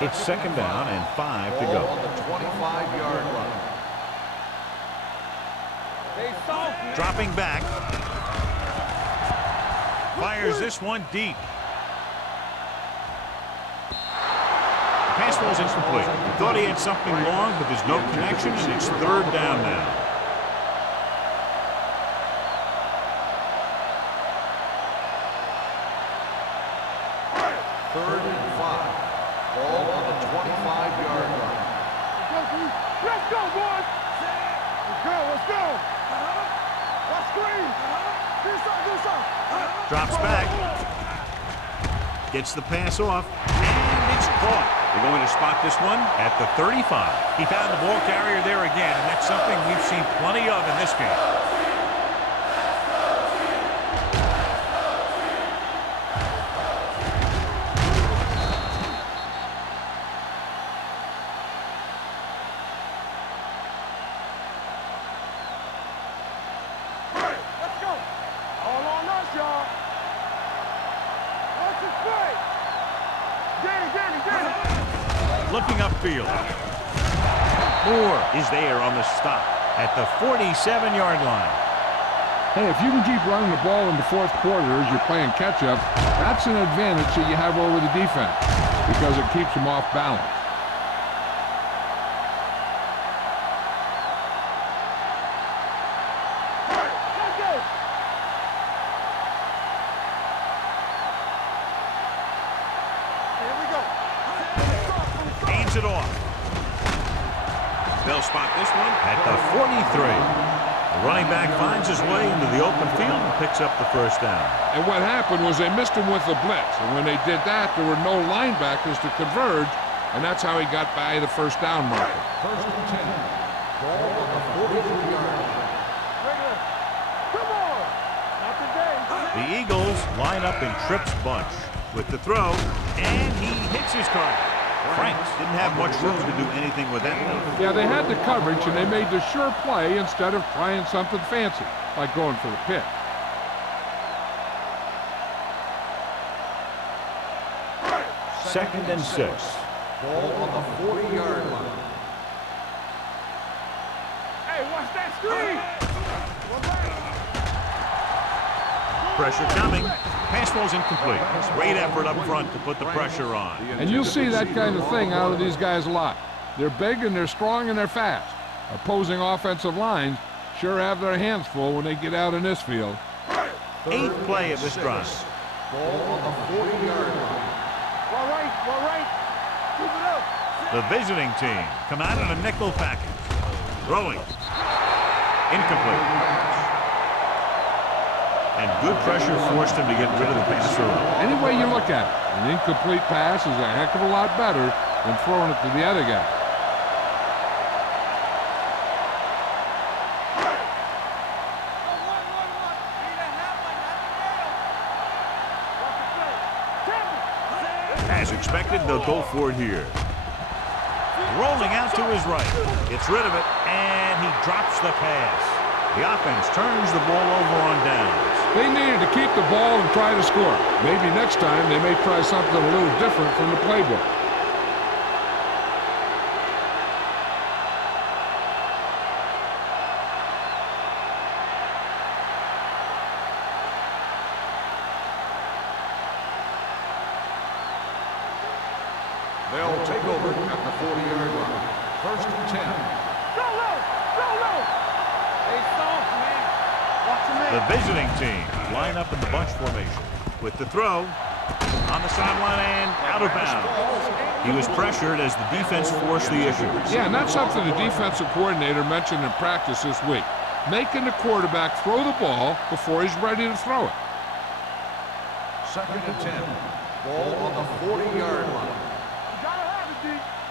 It's 2nd down and 5 to Ball go. on the 25-yard line. They soft. Dropping back. Fires this one deep. The pass was incomplete. He thought he had something long, but there's no connection, and it's 3rd down now. Third and 5. Ball on the 25-yard line. Let's go, boys. Let's go, let's go. Let's screen. Do something. Drops back. Gets the pass off. And it's caught. They're going to spot this one at the 35. He found the ball carrier there again, and that's something we've seen plenty of in this game. Let's go. All on us, y'all. Let's just play. Danny. Looking upfield. Moore is there on the stop at the 47-yard line. Hey, if you can keep running the ball in the 4th quarter as you're playing catch-up, that's an advantage that you have over the defense because it keeps them off balance. Let's go. Here we go. Hands it off. They'll spot this one at the 43. The running back finds his way into the open field and picks up the 1st down. And what happened was they missed him with the blitz. And when they did that, there were no linebackers to converge, and that's how he got by the 1st down marker. First and 10. Ball on the 43-yard line. Come on. Not today. The Eagles line up in Tripp's bunch with the throw, and he hits his target. Franks didn't have much room to do anything with that one. Yeah, they had the coverage, and they made the sure play instead of trying something fancy, like going for the pick. Second and 6. Ball on the 40-yard line. Hey, watch that screen. Pressure coming. Pass ball's incomplete. Great effort up front to put the pressure on. And you'll see that kind of thing out of these guys a lot. They're big and they're strong and they're fast. Opposing offensive lines sure have their hands full when they get out in this field. 8th play of this drive. Ball on the 40-yard line. Well, right. Keep it up. The visiting team come out in a nickel package. Throwing. Incomplete. And good pressure forced him to get rid of the pass early. Any way you look at it, an incomplete pass is a heck of a lot better than throwing it to the other guy. As expected, they'll go for it here. Rolling out to his right. Gets rid of it, and he drops the pass. The offense turns the ball over on downs. They needed to keep the ball and try to score. Maybe next time they may try something a little different from the playbook. They'll take over at the 40-yard line. First and 10. Go low! Go low! Hey, soft, man. Watch your man. The visiting team line up in the bunch formation. With the throw, on the sideline and out of bounds. He was pressured as the defense forced the issue. Yeah, and that's something the defensive coordinator mentioned in practice this week. Making the quarterback throw the ball before he's ready to throw it. Second and 10. Ball on the 40-yard line. You gotta have it, D.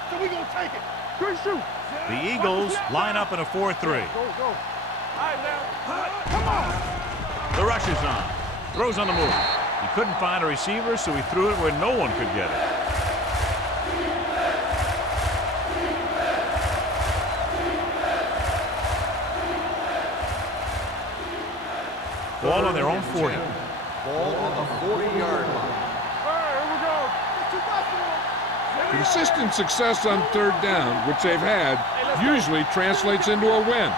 So we gonna take it. Good shoot. The Eagles line up in a 4-3. Go, go. All right, now. Come on. The rush is on. Throws on the move. He couldn't find a receiver, so he threw it where no one could get it. Ball on their own 40. Ball on the 40-yard line. All right, here we go. Get your muscle on. Consistent success on third down, which they've had, usually translates into a win.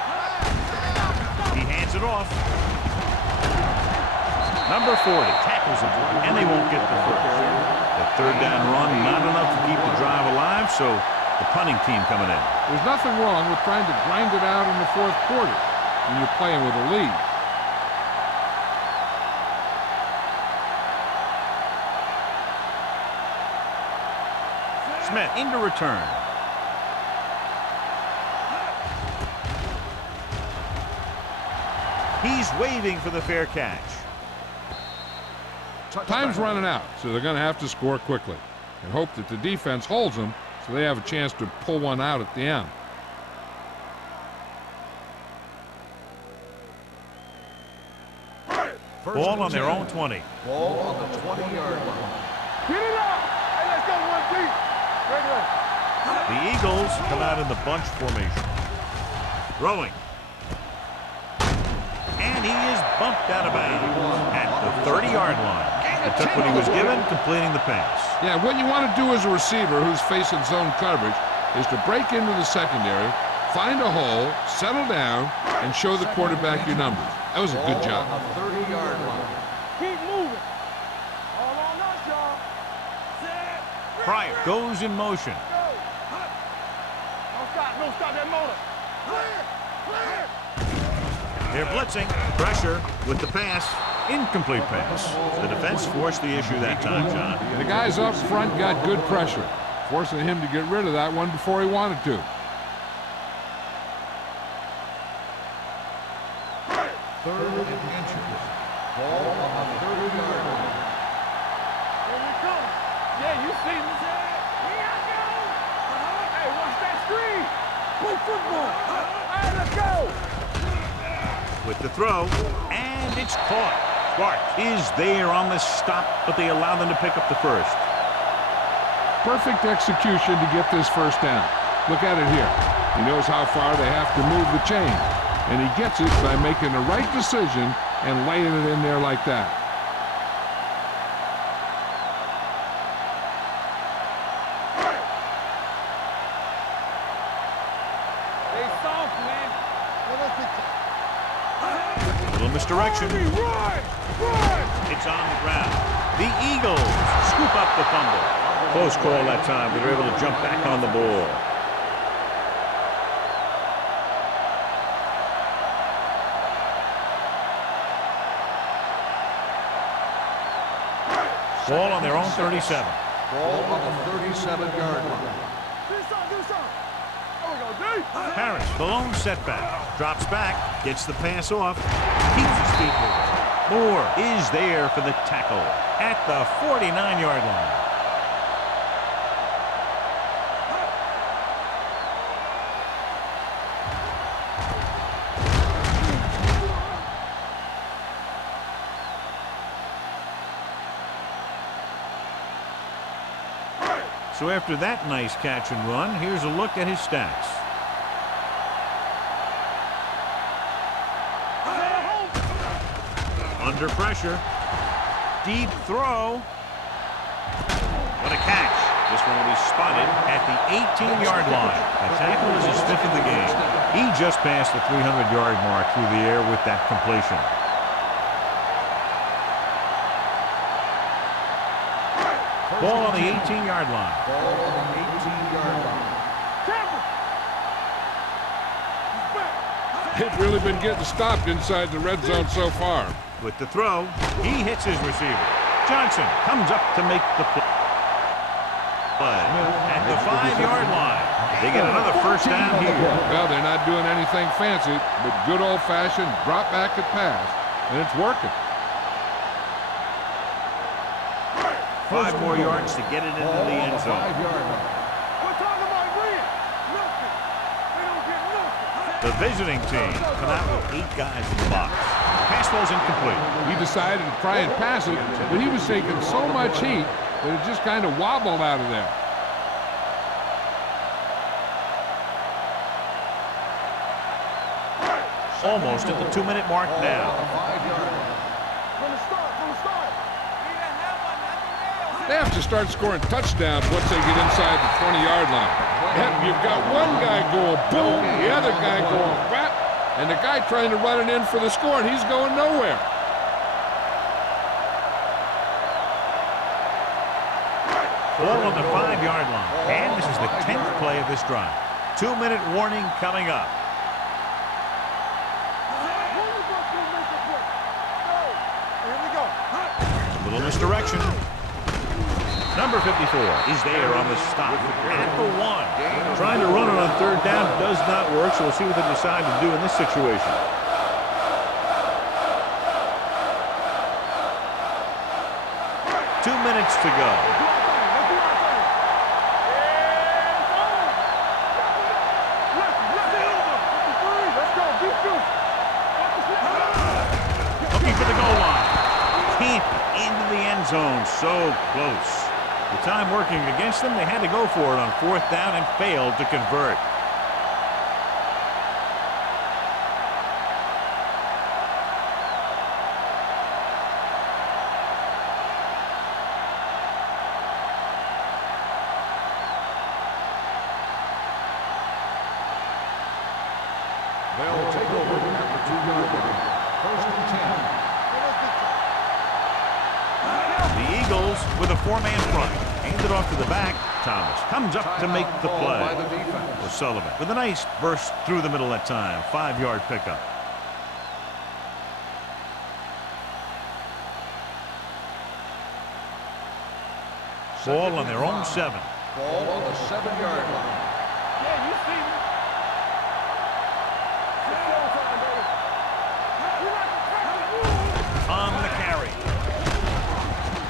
He hands it off. Number 40 tackles him, and they won't get the first. The third down run, not enough to keep the drive alive, so the punting team coming in. There's nothing wrong with trying to grind it out in the fourth quarter when you're playing with a lead. Smith into return. He's waving for the fair catch. Time's running out, so they're going to have to score quickly and hope that the defense holds them so they have a chance to pull one out at the end. Ball on their own 20. Ball on the 20-yard line. Get it up. Hey, let's go one deep. Right. The Eagles come out in the bunch formation. Throwing. And he is bumped out of bounds at the 30-yard line. He took what he was given, completing the pass. Yeah, what you want to do as a receiver who's facing zone coverage is to break into the secondary, find a hole, settle down, and show the quarterback your numbers. That was a good job. Ball on the 30-yard line. Keep moving. All on us, y'all. Pryor goes in motion. Don't stop that motor. Clear. They're blitzing. Pressure with the pass. Incomplete pass. The defense forced the issue that time, John. The guys up front got good pressure, forcing him to get rid of that one before he wanted to. Third and inches. Ball on the 30-yard line. Here we come. Yeah, you see me. Here I go. Hey, watch that screen. Play football. All right, let's go. With the throw, and it's caught. Clark is there on the stop, but they allow them to pick up the first. Perfect execution to get this first down. Look at it here. He knows how far they have to move the chain, and he gets it by making the right decision and laying it in there like that. They soft, man. Little misdirection. Run! It's on the ground. The Eagles scoop up the fumble. Close call that time, but they're able to jump back on the ball. Ball on their own 37. Ball on the 37-yard line. Do something. There we go, D. Harris, the lone setback. Drops back, gets the pass off, keeps his feet moving. Moore is there for the tackle at the 49-yard line. So after that nice catch and run, here's a look at his stats. Under pressure. Deep throw. What a catch. This one will be spotted at the 18-yard line. The tackle is his fifth of the game. He just passed the 300-yard mark through the air with that completion. Ball on the 18-yard line. Ball on the 18-yard line. They've really been getting stopped inside the red zone so far. With the throw, he hits his receiver. Johnson comes up to make the play. At the 5-yard line. They get another first down here. Well, they're not doing anything fancy, but good old-fashioned drop back and pass, and it's working. 5 more yards to get it into the end zone. 5-yard line. We're talking about green. Nothing. They don't get nothing. The visiting team come out with 8 guys in the box. Pass ball's incomplete. He decided to try and pass it, but he was taking so much heat that it just kind of wobbled out of there. Almost at the 2-minute mark now. 5-yard line. From the start. They have to start scoring touchdowns once they get inside the 20-yard line. You've got one guy going boom, the other guy going whap, and the guy trying to run it in for the score, and he's going nowhere. Ball on the 5-yard line. And this is the 10th play of this drive. 2-minute warning coming up. A little misdirection. Number 54 is there on the stop at the 1. Trying to run it on third down does not work, so we'll see what they decide to do in this situation. Two minutes to go. Looking for the goal line. Can't into the end zone. So close. The time working against them, they had to go for it on 4th down and failed to convert. They'll take over at the 2-yard line. 1st and 10. The Eagles with a 4-man front. Hands it off to the back. Thomas comes up to make the By the play. defense. O'Sullivan with a nice burst through the middle that time. 5-yard pickup. Ball on their own 7. Ball on the 7-yard line. Yeah, you see me. On the carry.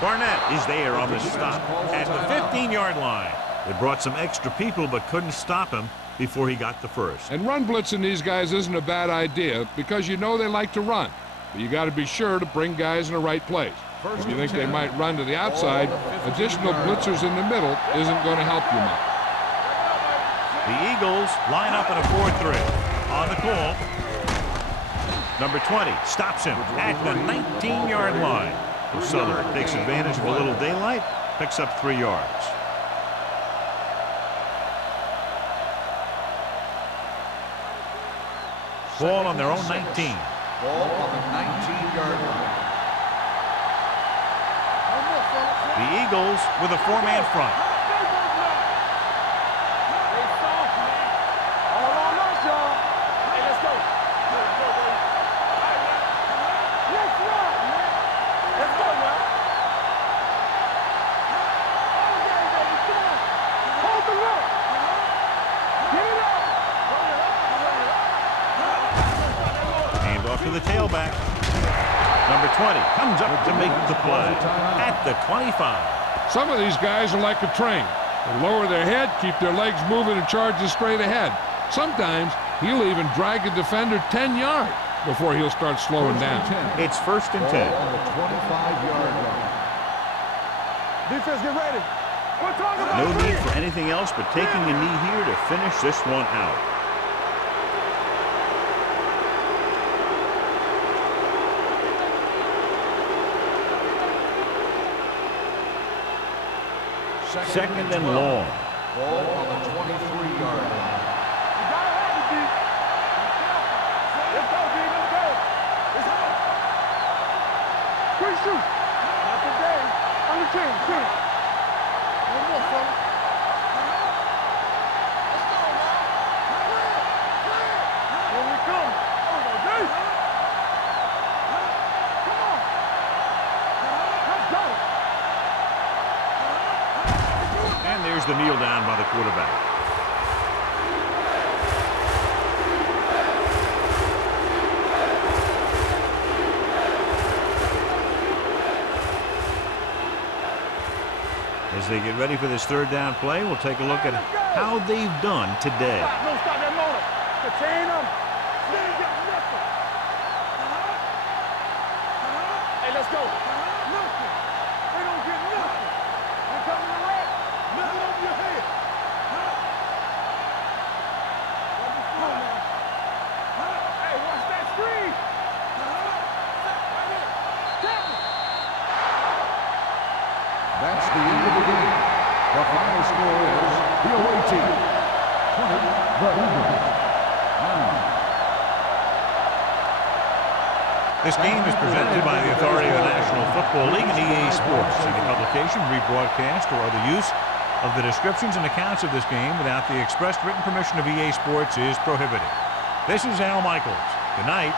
Barnett is there on the stop at the 15-yard line. They brought some extra people but couldn't stop him before he got the first. And run blitzing these guys isn't a bad idea because you know they like to run. But you got to be sure to bring guys in the right place. If you think they might run to the outside, additional blitzers in the middle isn't going to help you much. The Eagles line up in a 4-3. On the call. Number 20 stops him at the 19-yard line. O'Sullivan takes advantage of a little daylight, picks up 3 yards. Ball on their own 19. Ball on the 19-yard line. The Eagles with a 4-man front. Hand off to the tailback. Number 20. Comes up to make the play at the 25. Some of these guys are like a train. They lower their head, keep their legs moving, and charges straight ahead. Sometimes he'll even drag a defender 10 yards before he'll start slowing down. It's 1st and 10. On the 25-yard line. Defense, get ready. We're talking about No need for anything else but taking a knee here to finish this one out. Second and long. Ball on the 23-yard line. You gotta have it, D. Let's go, D. Let's go. It's on. Quick shoot. Not today. On the 10. One more, fella. Let's go, man. Here we come. Oh, no, D. Come on. Let's go. And there's the kneel down by the quarterback. As they get ready for this 3rd down play, we'll take a look at how they've done today. No, stop that motor. Contain them. They ain't got nothing. Hey, let's go. Nothing. They don't get nothing. They coming to the right. Nothing over your head. Hey, watch that screen. That's the end of the game. The final score is the away team 20, the Eagles 9. This game is presented by the authority of the National Football League and EA Sports. Any publication, rebroadcast, or other use of the descriptions and accounts of this game without the expressed written permission of EA Sports is prohibited. This is Al Michaels. Good night.